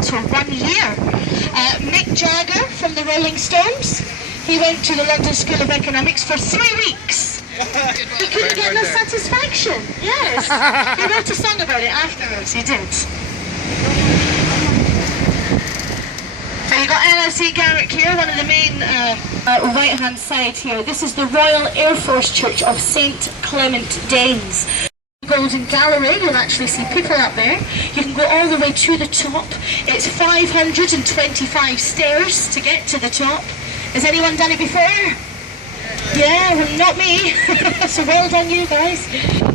capital 1 year. Mick Jagger from the Rolling Stones, he went to the London School of Economics for 3 weeks. He couldn't get no satisfaction. Yes. He wrote a song about it afterwards, he did. So you got LSE Garrick here, one of the main right hand side here. This is the Royal Air Force Church of St Clement Danes. Golden Gallery, you'll actually see people up there. You can go all the way to the top. It's 525 stairs to get to the top. Has anyone done it before? Yeah, well, not me. So well done you guys.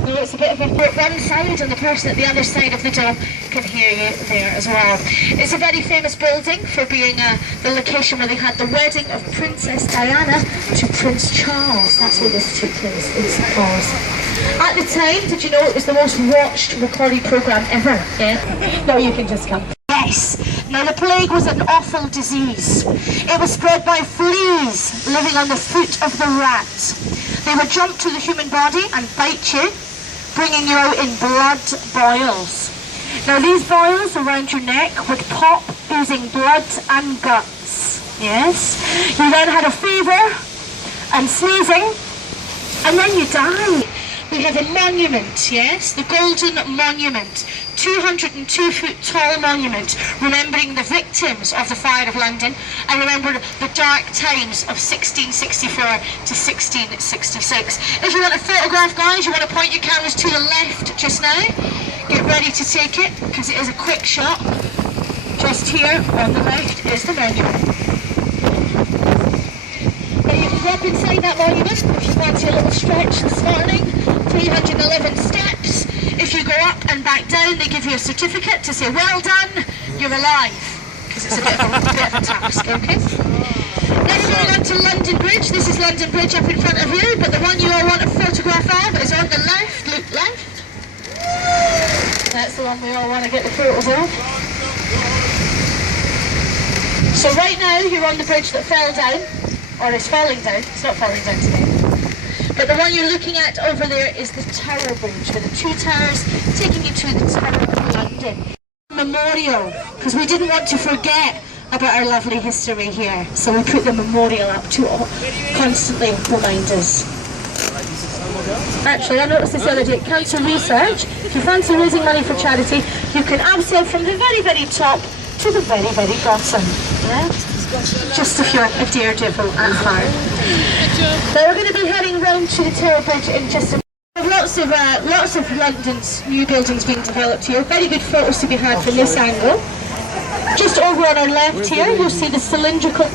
No, it's a bit of effort one side and the person at the other side of the dome can hear you there as well. It's a very famous building for being the location where they had the wedding of Princess Diana to Prince Charles. That's where this took place in St Paul's. At the time, did you know it was the most watched recorded programme ever? Yeah? No, you can just come. Yes. Now the plague was an awful disease. It was spread by fleas living on the foot of the rat. They would jump to the human body and bite you, bringing you out in blood boils. Now these boils around your neck would pop, oozing blood and guts. Yes. You then had a fever and sneezing, and then you die. We have a monument, yes, the Golden Monument, 202-foot tall monument, remembering the victims of the Fire of London and remember the dark times of 1664 to 1666. If you want a photograph, guys, you want to point your cameras to the left just now. Get ready to take it, because it is a quick shot. Just here on the left is the monument. Now you can go up inside that monument if you fancy a little stretch this morning. 311 steps. If you go up and back down, they give you a certificate to say, well done, you're alive. Because it's a bit of a task, okay? Then we're going on to London Bridge. This is London Bridge up in front of you, but the one you all want a photograph of is on the left. Look left. That's the one we all want to get the photos of. So right now, you're on the bridge that fell down, or is falling down. It's not falling down today. But the one you're looking at over there is the Tower Bridge, with the 2 towers taking you to the Tower of London. Memorial, because we didn't want to forget about our lovely history here, so we put the memorial up to constantly remind us. Actually, I noticed this the other day at Council Research, if you fancy raising money for charity, you can abseil from the very, very top to the very, very bottom. Yeah? Just if you're a daredevil at heart. Now we're going to be heading round to the Tower Bridge in just a minute. Lots of London's new buildings being developed here. Very good photos to be had from this angle. Just over on our left here, you'll see the cylindrical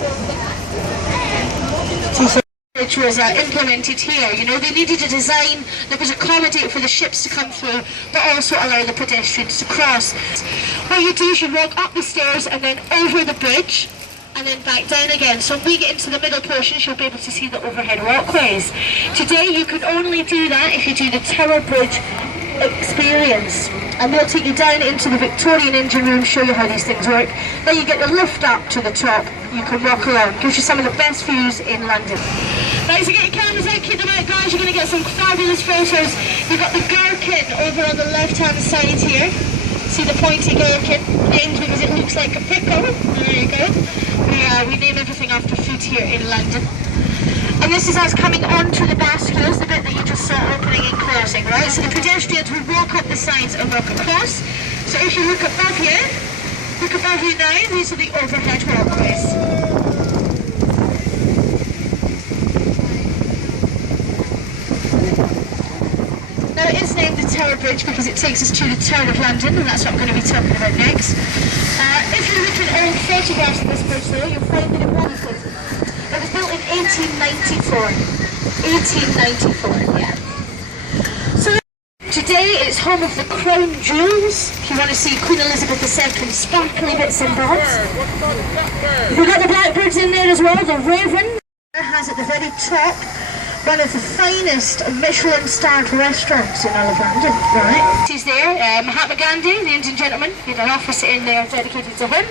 which was implemented here. You know, they needed a design that would accommodate for the ships to come through, but also allow the pedestrians to cross. What you do is you walk up the stairs and then over the bridge, and then back down again. So when we get into the middle portions, you'll be able to see the overhead walkways. Today you can only do that if you do the Tower Bridge experience. And we'll take you down into the Victorian engine room, show you how these things work. Then you get the lift up to the top. You can walk around. Gives you some of the best views in London. Right, so get your cameras out, keep them out, guys. You're going to get some fabulous photos. You've got the gherkin over on the left-hand side here. See the pointy gherkin, named because it looks like a pickle. There you go. We name everything after food here in London. And this is us coming onto the bascules, the bit that you just saw opening and closing, right? So the pedestrians will walk up the sides and walk across. So if you look above you now, these are the overhead walkways. Now it is named the Tower Bridge because it takes us to the Tower of London, and that's what I'm going to be talking about next. If you look at old photographs of this bridge though, you'll find that it was built in 1894. 1894, yeah. So today it's home of the Crown Jewels. If you want to see Queen Elizabeth II's sparkly bits and bobs. We've got the blackbirds in there as well, the raven. It has at the very top one of the finest Michelin-starred restaurants in all of London, right? He's there, Mahatma Gandhi, the Indian gentleman. He had an office in there dedicated to him.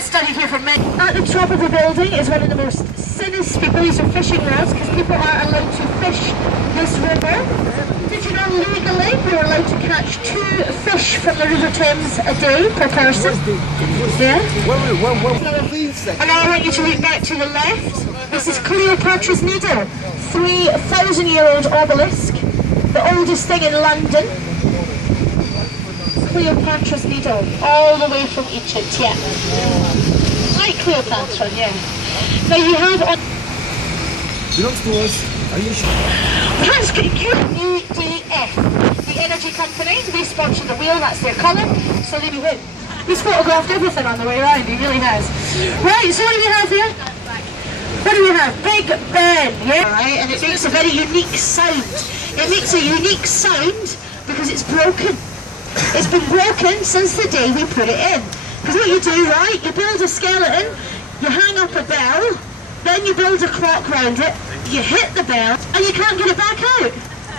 studied here for many. At the top of the building is one of the most sinister people. These are fishing rods because people aren't allowed to fish this river. Did you know legally we're allowed to catch 2 fish from the River Thames a day per person? Yeah? And now I want you to look back to the left. This is Cleopatra's Needle, 3,000-year-old obelisk, the oldest thing in London. Cleopatra's Needle, all the way from Egypt, yeah. Like Cleopatra, yeah. Now you have on... Belongs to us. Are you sure? That's UDF, the energy company. They sponsor the wheel, that's their colour, so they win. He's photographed everything on the way around, he really has. Right, so what do we have here? What do we have? Big Ben, yeah? Right, and it makes a very unique sound. It makes a unique sound because it's broken. It's been broken since the day we put it in. Because what you do, right, you build a skeleton, you hang up a bell, then you build a clock round it, you hit the bell, and you can't get it back out.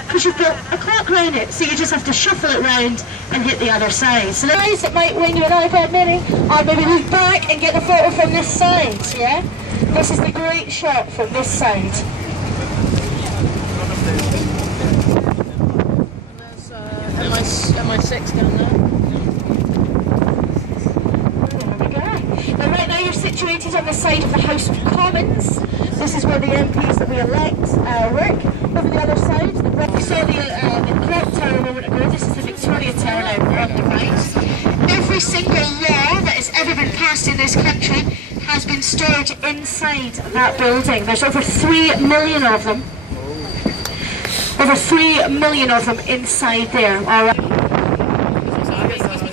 Because you've built a clock round it, so you just have to shuffle it round and hit the other side. So guys, it might win you an iPad mini, or maybe look back and get the photo from this side, yeah? This is the great shot from this side. MI6 down there. There we go. Now right now you're situated on the side of the House of Commons. This is where the MPs that we elect work. Over the other side, we saw the clock tower a moment ago. This is the Victoria Tower now on the right. Every single law that has ever been passed in this country has been stored inside that building. There's over 3 million of them. Over 3 million of them inside there. All right.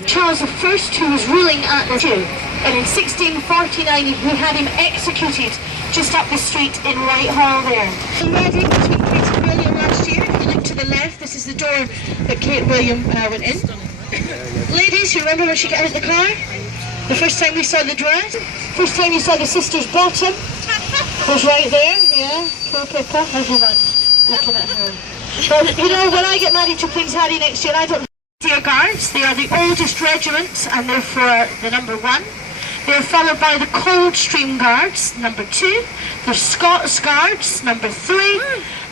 Charles I, who was ruling at the two, and in 1649 we had him executed just up the street in Whitehall there. Wedding between Kate and William last year. If you look to the left, this is the door that Kate and William went in. Ladies, you remember when she got out of the car? The first time we saw the dress? First time you saw the sister's bottom? Was right there, yeah. Cool Pippa, everyone looking at her. But you know, when I get married to Prince Harry next year, I don't... Dear Guards, they are the oldest regiment and therefore the number 1. They are followed by the Coldstream Guards, number 2. The Scots Guards, number 3.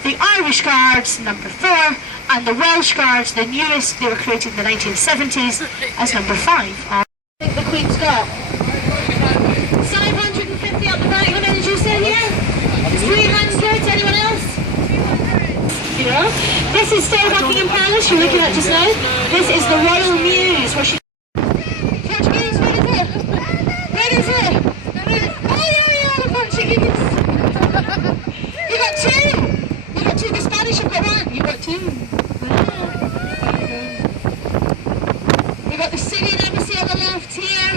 The Irish Guards, number 4. And the Welsh Guards, the newest, they were created in the 1970s, as number 5. I think the Queen's got 550 up the back. How many did you say here? 300. Anyone else? Yeah. This is still Buckingham Palace you're looking at just now. This is the Royal Mews where she... Portuguese, what is it? What is it? Oh yeah, the Portuguese. You got 2. You got 2. The Spanish have got 1. You got 2. We got the Syrian embassy on the left here.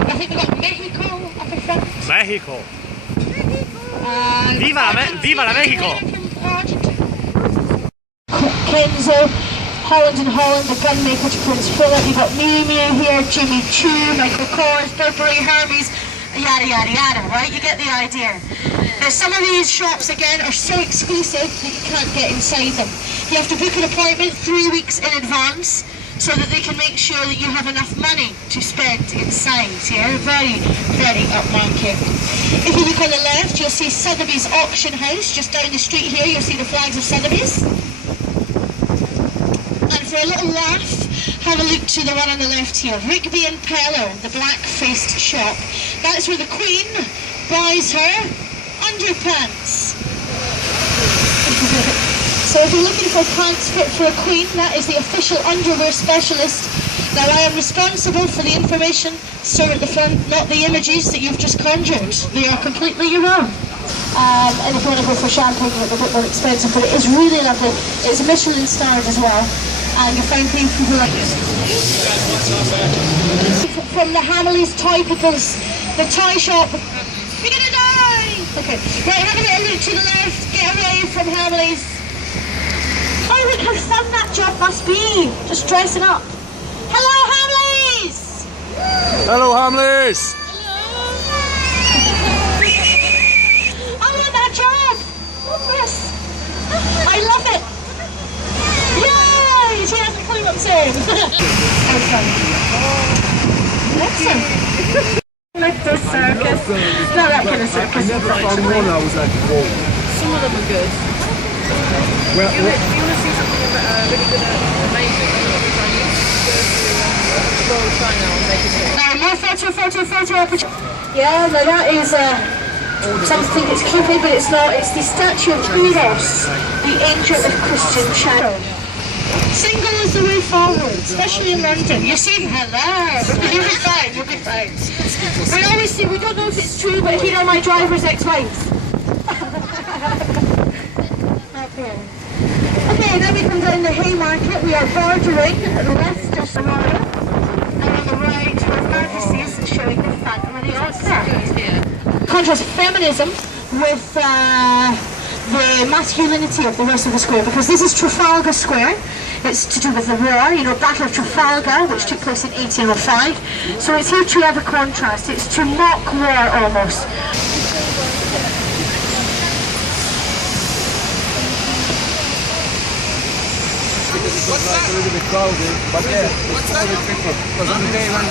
I think we got Mexico up in front. Mexico. Viva la Mexico. Kenzo, Holland and Holland, the gunmaker to Prince Philip. You've got Mew Mew here, Jimmy Choo, Michael Kors, Burberry, Hermes, yada yada yada, right? You get the idea. Now some of these shops again are so exclusive that you can't get inside them. You have to book an appointment 3 weeks in advance so that they can make sure that you have enough money to spend inside, yeah? Very, very upmarket. If you look on the left, you'll see Sotheby's Auction House. Just down the street here, you'll see the flags of Sotheby's. And for a little laugh, have a look to the one on the left here. Rigby and Peller, the black-faced shop. That's where the Queen buys her underpants. So if you're looking for pants fit for a Queen, that is the official underwear specialist. Now I am responsible for the information, sir, at the front, not the images that you've just conjured. They are completely your own. And if you want to go for champagne, it's a bit more expensive, but it is really lovely. It's Michelin starred as well. And you find people like this. From the Hamleys Toy Pickles, the toy shop. You're gonna die! Okay, right, have a little look to the left, get away from Hamleys. Oh, look how fun that job must be, just dressing up. Hello, Hamleys! Hello, Hamleys! I want that job! What's this? I love it! Yay! She hasn't clue what I'm saying. Excellent. Not that kind of circus. I never found one I was like, whoa. Some of them are good. Well, If you want to see something really good, amazing, go to China and make it. Now, more photo. Yeah, now that is some think it's Cupid, but it's not. It's the statue of Eros, the angel of Christian charity. Single is the way forward, especially in London. You see, hello. You'll be fine. We always see. We don't know if it's true, but here are my driver's ex-wives. Okay, now we come down the Haymarket. We are bordering Leicester Royal, and on the right, Her Majesty is showing the Phantom of the Opera. Contrast feminism with the masculinity of the rest of the square, because this is Trafalgar Square. It's to do with the war, you know, Battle of Trafalgar, which took place in 1805. So it's here to have a contrast. It's to mock war almost. What's that? A little bit crowded, but yeah, what's that? Because on the day when